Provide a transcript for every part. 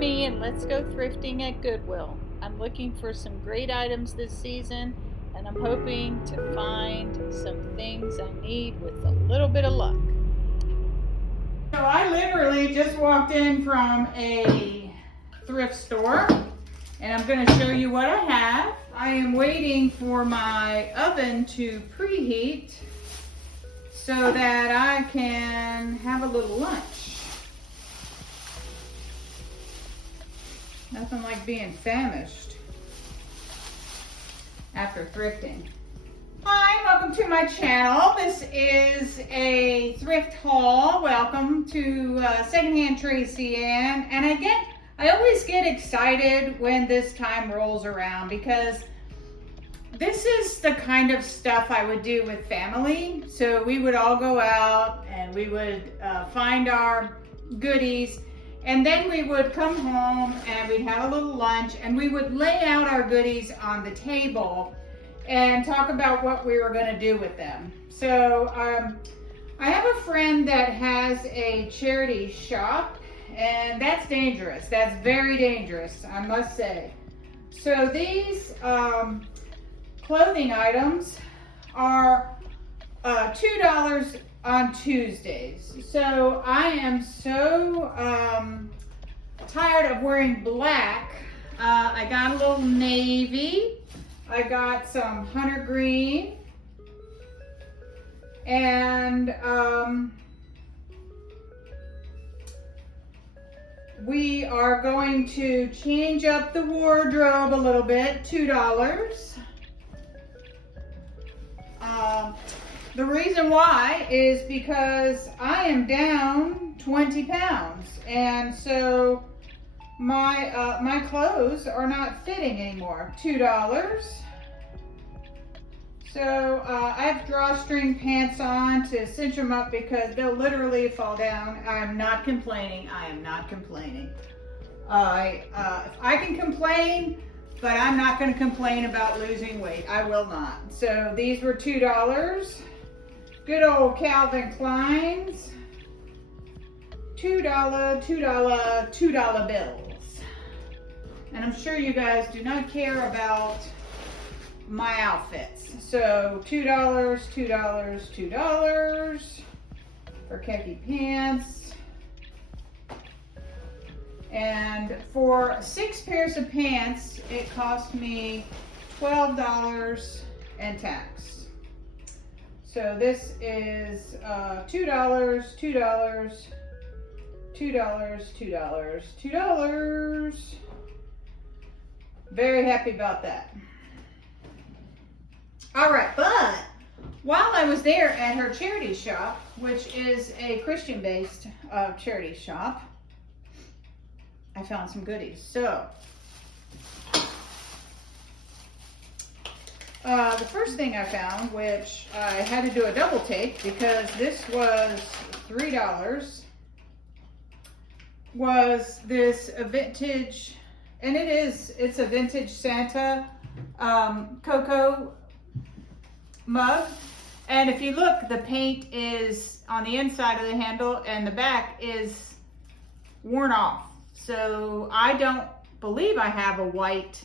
me and let's go thrifting at Goodwill. I'm looking for some great items this season and I'm hoping to find some things I need with a little bit of luck. So I literally just walked in from a thrift store and I'm going to show you what I have. I am waiting for my oven to preheat so that I can have a little lunch. Nothing like being famished after thrifting. Hi, welcome to my channel. This is a thrift haul. Welcome to Secondhand Tracy Ann. And I always get excited when this time rolls around because this is the kind of stuff I would do with family. So we would all go out and we would find our goodies. And then we would come home and we'd have a little lunch and we would lay out our goodies on the table and talk about what we were going to do with them. So I have a friend that has a charity shop and that's dangerous. That's very dangerous, I must say. So these clothing items are $2 on Tuesdays. So I am so tired of wearing black. I got a little navy. I got some hunter green. And we are going to change up the wardrobe a little bit, $2. The reason why is because I am down 20 pounds and so my clothes are not fitting anymore. $2. So I have drawstring pants on to cinch them up because they'll literally fall down. I am not complaining. I am not complaining. If I can complain, but I'm not going to complain about losing weight. I will not. So these were $2. Good old Calvin Klein's. $2 bills. And I'm sure you guys do not care about my outfits. So $2 for khaki pants. And for 6 pairs of pants, it cost me $12 and tax. So this is $2. Very happy about that. All right, but while I was there at her charity shop, which is a Christian-based charity shop, I found some goodies. So the first thing I found, which I had to do a double take because this was $3, was this vintage, and it's a vintage Santa cocoa mug. And if you look, the paint is on the inside of the handle and the back is worn off. So I don't believe I have a white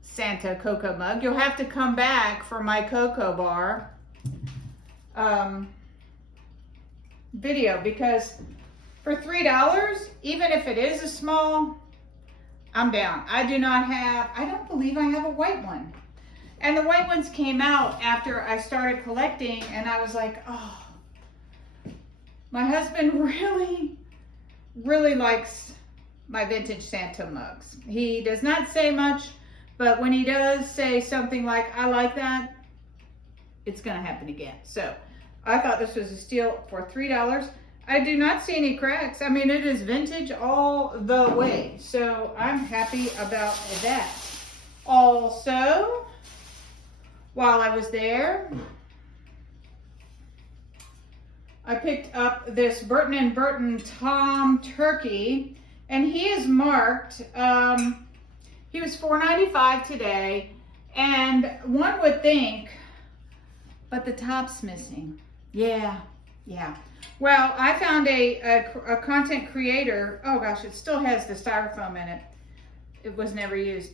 Santa cocoa mug. You'll have to come back for my cocoa bar video because for $3, even if it is a small, I'm down. I don't believe I have a white one. And the white ones came out after I started collecting and I was like, oh, my husband really likes my vintage Santa mugs. He does not say much, but when he does say something like, I like that, it's gonna happen again. So I thought this was a steal for $3. I do not see any cracks. I mean, it is vintage all the way. So I'm happy about that. Also, while I was there, I picked up this Burton & Burton Tom turkey, and he is marked. He was $4.95 today, and one would think, but the top's missing. Yeah, Yeah. Well, I found a content creator. Oh gosh, it still has the styrofoam in it. It was never used.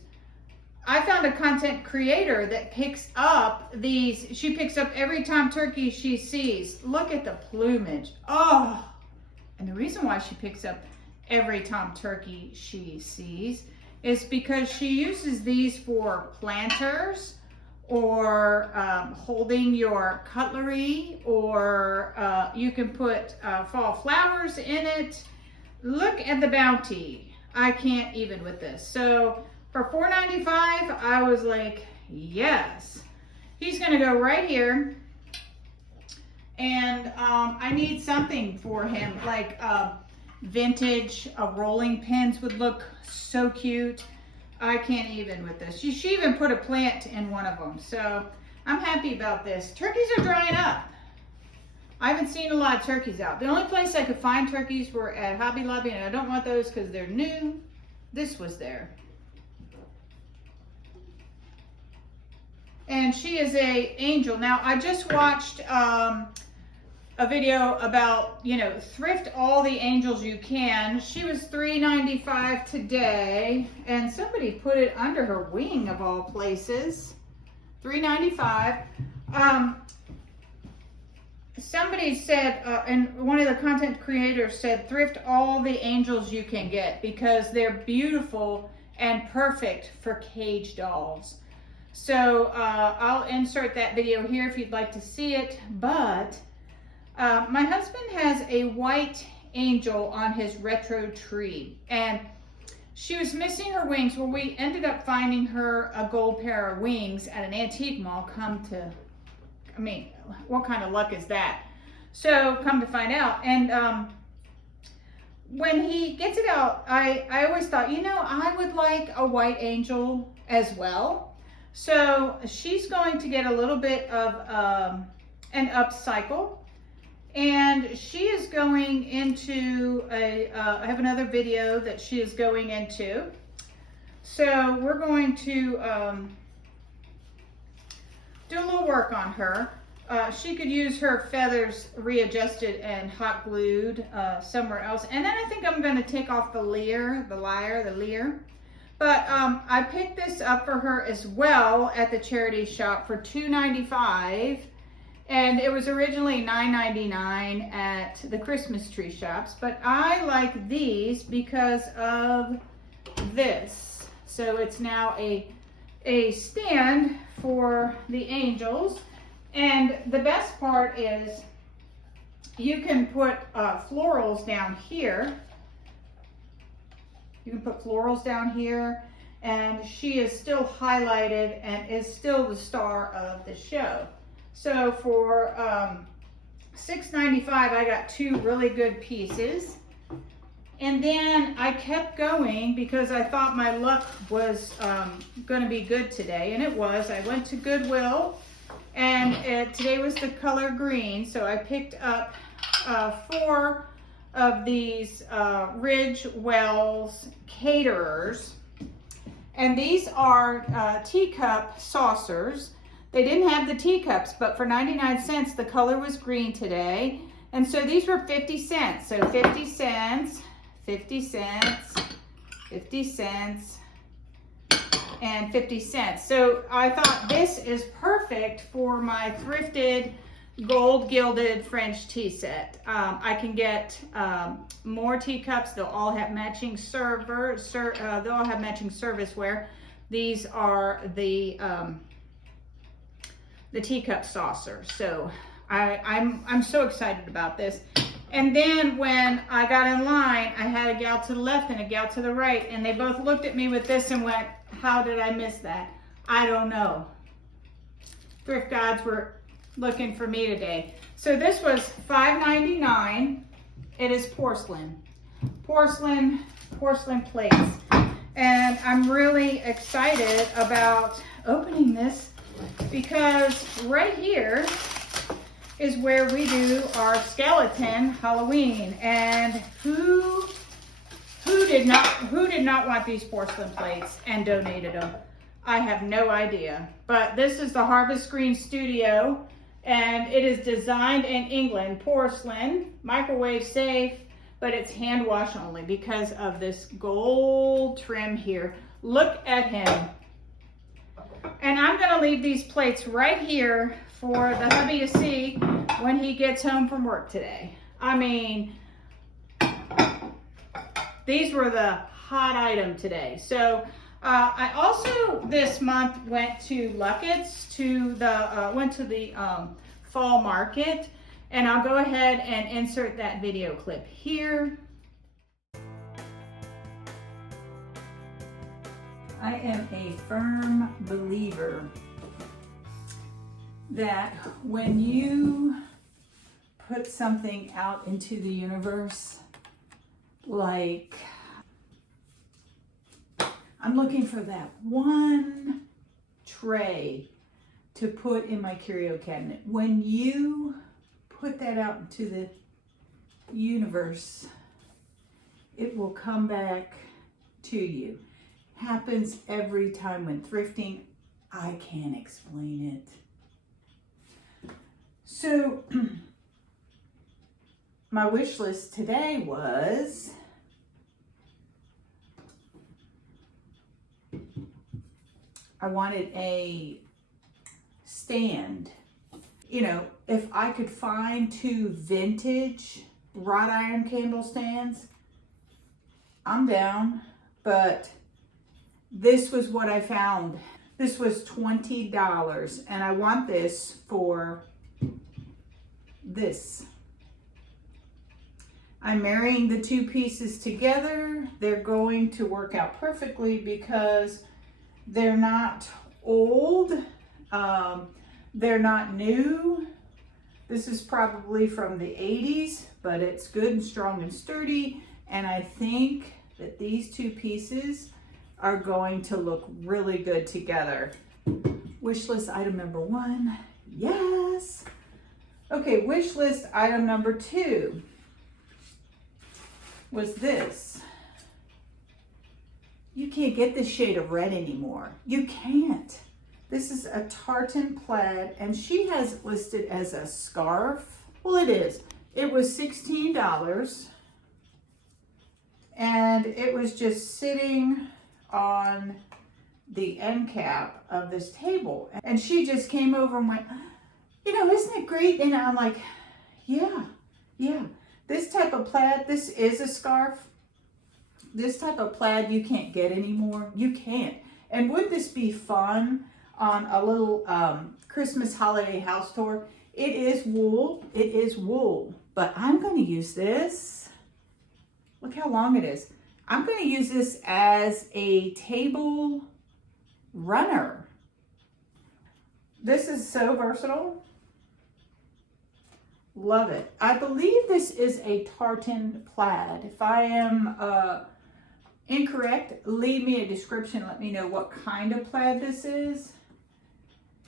I found a content creator that picks up these. She picks up every time turkey she sees. Look at the plumage. Oh, and the reason why she picks up every tom turkey she sees is because she uses these for planters or holding your cutlery, or you can put fall flowers in it. Look at the bounty. I can't even with this. So for $4.95, I was like, yes. He's gonna go right here, and I need something for him, like vintage rolling pins would look so cute. I can't even with this. She even put a plant in one of them, so I'm happy about this. Turkeys are drying up. I haven't seen a lot of turkeys out. The only place I could find turkeys were at Hobby Lobby, and I don't want those because they're new. This was there. And she is a angel. Now, I just watched a video about, thrift all the angels you can. She was $3.95 today, and somebody put it under her wing of all places. $3.95. Somebody said, and one of the content creators said, thrift all the angels you can get because they're beautiful and perfect for cage dolls. So I'll insert that video here if you'd like to see it. But my husband has a white angel on his retro tree, and she was missing her wings. Well, we ended up finding her a gold pair of wings at an antique mall. What kind of luck is that? So come to find out. And when he gets it out, I always thought, I would like a white angel as well. So she's going to get a little bit of an upcycle. And she is going into I have another video that she is going into. So we're going to do a little work on her. She could use her feathers readjusted and hot glued somewhere else. And then I think I'm going to take off the leer. But I picked this up for her as well at the charity shop for $2.95. And it was originally $9.99 at the Christmas tree shops. But I like these because of this. So it's now a stand for the angels. And the best part is you can put florals down here. You can put florals down here, and she is still highlighted and is still the star of the show. So for $6.95, I got two really good pieces. And then I kept going because I thought my luck was going to be good today, and it was. I went to Goodwill, and today was the color green, so I picked up 4 of these Ridge Wells caterers, and these are teacup saucers. They didn't have the teacups, but for 99 cents, the color was green today, and so these were 50 cents. So 50 cents, 50 cents, 50 cents, and 50 cents. So I thought this is perfect for my thrifted gold gilded French tea set. I can get more teacups. They'll all have matching they'll all have matching serviceware. These are the teacup saucers. So I'm so excited about this. And then when I got in line, I had a gal to the left and a gal to the right, and they both looked at me with this and went, "How did I miss that?" I don't know. Thrift gods were looking for me today. So this was $5.99. It is porcelain plates. And I'm really excited about opening this because right here is where we do our skeleton Halloween. And who did not want these porcelain plates and donated them? I have no idea. But this is the Harvest Green Studio. And it is designed in England, porcelain, microwave safe, but it's hand wash only because of this gold trim here. Look at him. And I'm gonna leave these plates right here for the hubby to see when he gets home from work today. I mean, these were the hot item today. So I also this month went to Luckett's went to the fall market, and I'll go ahead and insert that video clip here. I am a firm believer that when you put something out into the universe, like I'm looking for that one tray to put in my curio cabinet. When you put that out into the universe, it will come back to you. Happens every time when thrifting. I can't explain it. So my wish list today was I wanted a stand. You know, if I could find 2 vintage wrought iron candle stands, I'm down. But this was what I found. This was $20, and I want this for this. I'm marrying the 2 pieces together. They're going to work out perfectly because they're not old, they're not new. This is probably from the 80s, but it's good and strong and sturdy. And I think that these 2 pieces are going to look really good together. Wish list item number 1, yes. Okay, wish list item number 2 was this. You can't get this shade of red anymore. You can't. This is a tartan plaid, and she has it listed as a scarf. Well, it is. It was $16, and it was just sitting on the end cap of this table. And she just came over and went, you know, isn't it great? And I'm like, yeah. This type of plaid, this is a scarf. This type of plaid you can't get anymore. You can't. And would this be fun on a little Christmas holiday house tour? It is wool. It is wool. But I'm going to use this. Look how long it is. I'm going to use this as a table runner. This is so versatile. Love it. I believe this is a tartan plaid. If I am incorrect, leave me a description. Let me know what kind of plaid this is.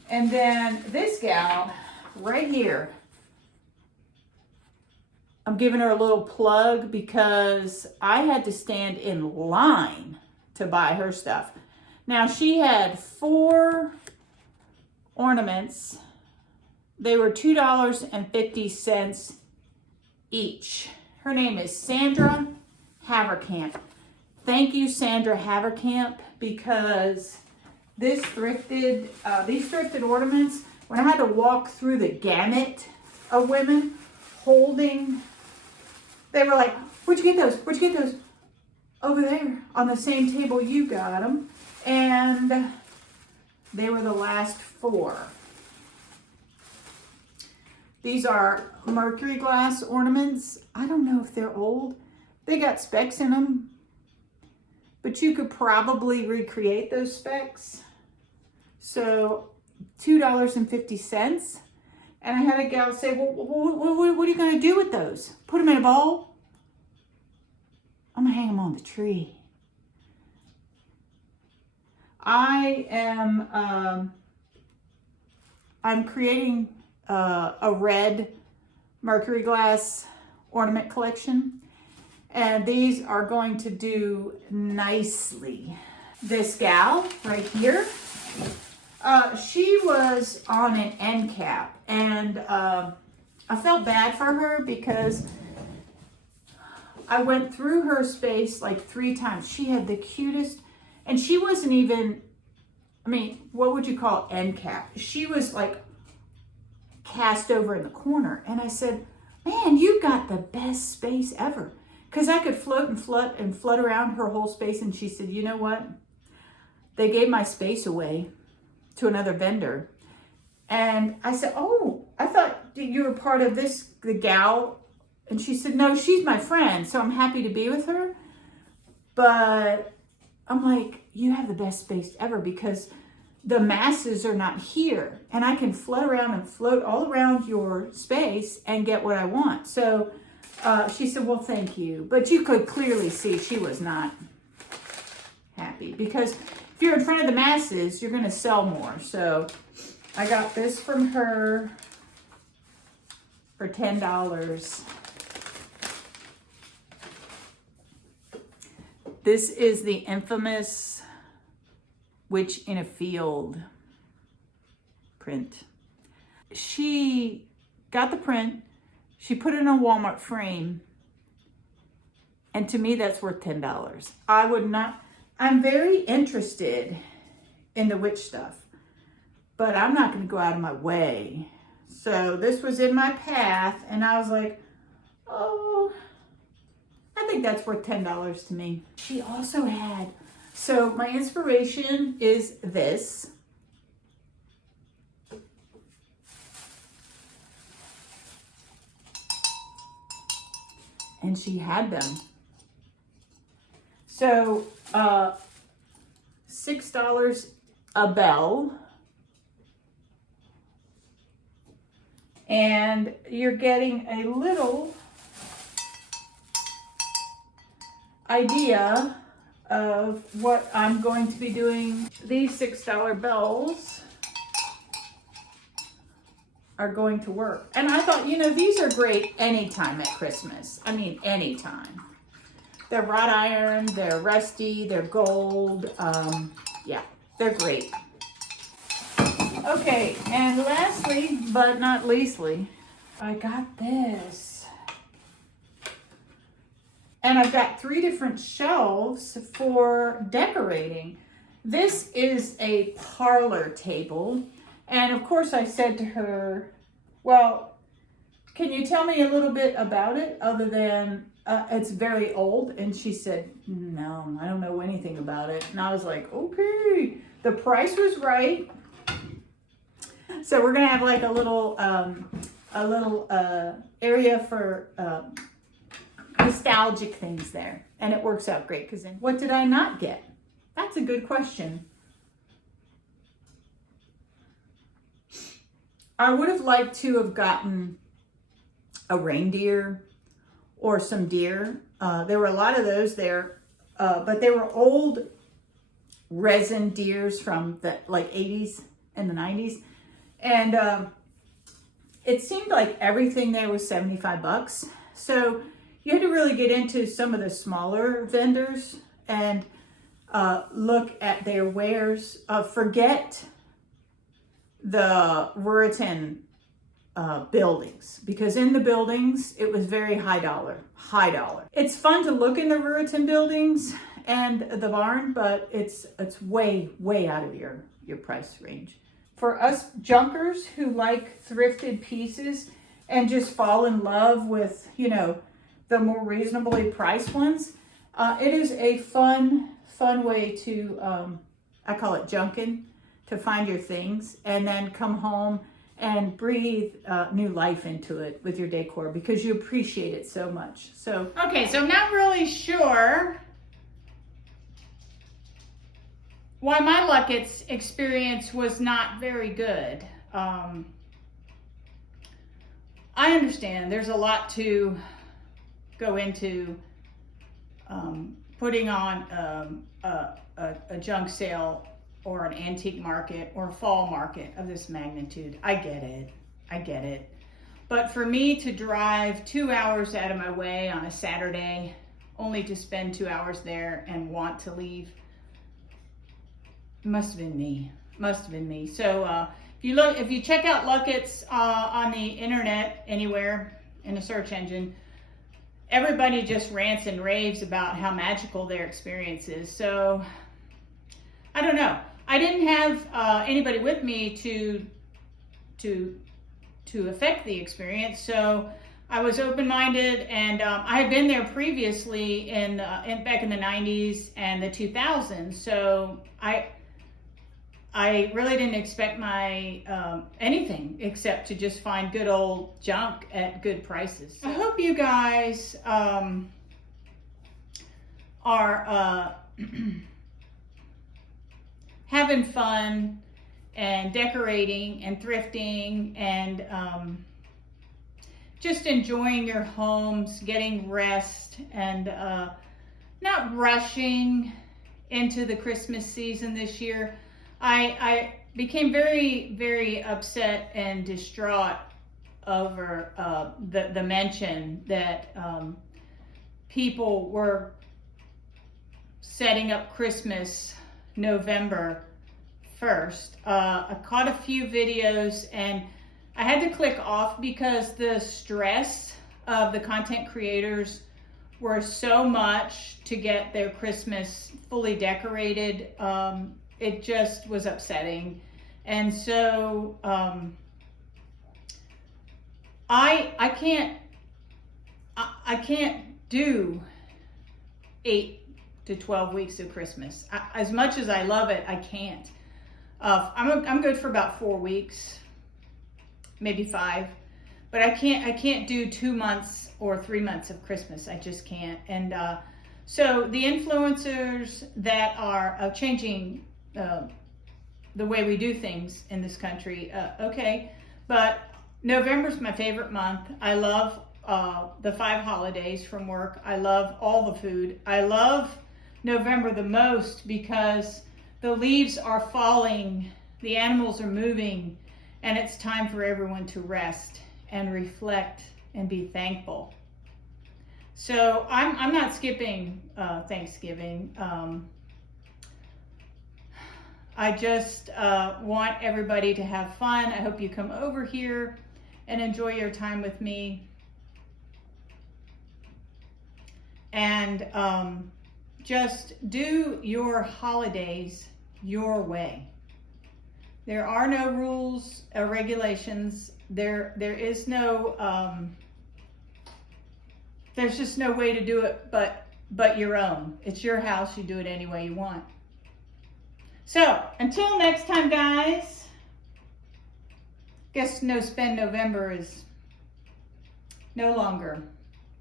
And then this gal right here, I'm giving her a little plug because I had to stand in line to buy her stuff. Now, she had 4 ornaments. They were $2.50 each. Her name is Sandra Haverkamp. Thank you, Sandra Haverkamp, because these thrifted ornaments, when I had to walk through the gamut of women holding, they were like, where'd you get those? Where'd you get those? Over there on the same table you got them. And they were the last 4. These are mercury glass ornaments. I don't know if they're old. They got specks in them, but you could probably recreate those specks. So $2.50. And I had a gal say, well, what are you going to do with those? Put them in a bowl? I'm going to hang them on the tree. I'm creating a red mercury glass ornament collection, and these are going to do nicely. This gal right here, she was on an end cap, and I felt bad for her because I went through her space like 3 times. She had the cutest, and she wasn't even, I mean, what would you call end cap? She was like cast over in the corner. And I said, man, you got the best space ever. Because I could float and flood around her whole space. And she said, you know what? They gave my space away to another vendor. And I said, oh, I thought you were part of this, the gal. And she said, no, she's my friend. So I'm happy to be with her. But I'm like, you have the best space ever because the masses are not here. And I can float around and float all around your space and get what I want. So she said, well, thank you. But you could clearly see she was not happy because if you're in front of the masses, you're going to sell more. So I got this from her for $10. This is the infamous Witch in a Field print. She got the print, she put it in a Walmart frame, and to me that's worth $10. I would not, I'm very interested in the witch stuff, but I'm not going to go out of my way. So this was in my path, and I was like, oh, I think that's worth $10 to me. She also had, so my inspiration is this. And she had them. So $6 a bell. And you're getting a little idea of what I'm going to be doing. These $6 bells are going to work. And I thought, you know, these are great anytime at Christmas. I mean, anytime. They're wrought iron, they're rusty, they're gold. Yeah, they're great. Okay, and lastly, but not leastly, I got this. And I've got 3 different shelves for decorating. This is a parlor table. And of course I said to her, well, can you tell me a little bit about it other than it's very old? And she said, no, I don't know anything about it. And I was like, okay, the price was right. So we're gonna have like a little area for nostalgic things there. And it works out great because then what did I not get? That's a good question. I would have liked to have gotten a reindeer or some deer. There were a lot of those there, but they were old resin deers from the like 80s and the 90s. And it seemed like everything there was $75. So you had to really get into some of the smaller vendors and look at their wares. Forget the Ruritan buildings, because in the buildings it was very high dollar. It's fun to look in the Ruritan buildings and the barn, but it's way out of your price range. For us junkers who like thrifted pieces and just fall in love with, you know, the more reasonably priced ones, it is a fun way to, I call it junking, to find your things and then come home and breathe new life into it with your decor because you appreciate it so much. So, okay, so I'm not really sure why my Luckett's experience was not very good. I understand there's a lot to go into putting on a junk sale or an antique market or a fall market of this magnitude. I get it. But for me to drive 2 hours out of my way on a Saturday, only to spend 2 hours there and want to leave, must have been me. Must have been me. So if you check out Luckett's on the internet anywhere in a search engine, everybody just rants and raves about how magical their experience is. So I don't know. I didn't have anybody with me to affect the experience, so I was open-minded, and I had been there previously back in the 90s and the 2000s. So I really didn't expect anything except to just find good old junk at good prices. I hope you guys are having fun and decorating and thrifting and just enjoying your homes, getting rest, and not rushing into the Christmas season this year. I became very, very upset and distraught over the mention that people were setting up Christmas November 1st. I caught a few videos and I had to click off because the stress of the content creators were so much to get their Christmas fully decorated. It just was upsetting. And so I can't do 8 to 12 weeks of Christmas. As much as I love it, I can't. I'm good for about 4 weeks, maybe 5, but I can't do 2 months or 3 months of Christmas. I just can't. And so the influencers that are changing the way we do things in this country, okay, but November's my favorite month. I love the 5 holidays from work. I love all the food. I love November the most because the leaves are falling, the animals are moving, and it's time for everyone to rest and reflect and be thankful. So I'm not skipping Thanksgiving. I just want everybody to have fun. I hope you come over here and enjoy your time with me. And just do your holidays your way. There are no rules or regulations. There is no there's just no way to do it but your own. It's your house. You do it any way you want. So until next time, guys. Guess no spend November is no longer,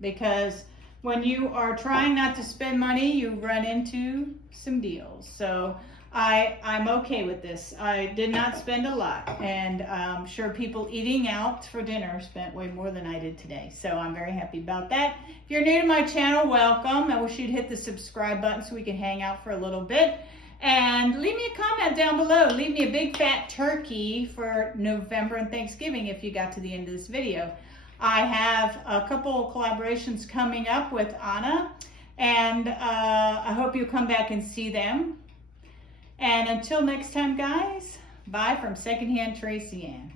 because when you are trying not to spend money, you run into some deals. So I'm okay with this. I did not spend a lot, and I'm sure people eating out for dinner spent way more than I did today. So I'm very happy about that. If you're new to my channel, welcome. I wish you'd hit the subscribe button so we can hang out for a little bit. And leave me a comment down below. Leave me a big fat turkey for November and Thanksgiving if you got to the end of this video. I have a couple collaborations coming up with Anna, and I hope you'll come back and see them. And until next time, guys, bye from Secondhand Tracy Ann.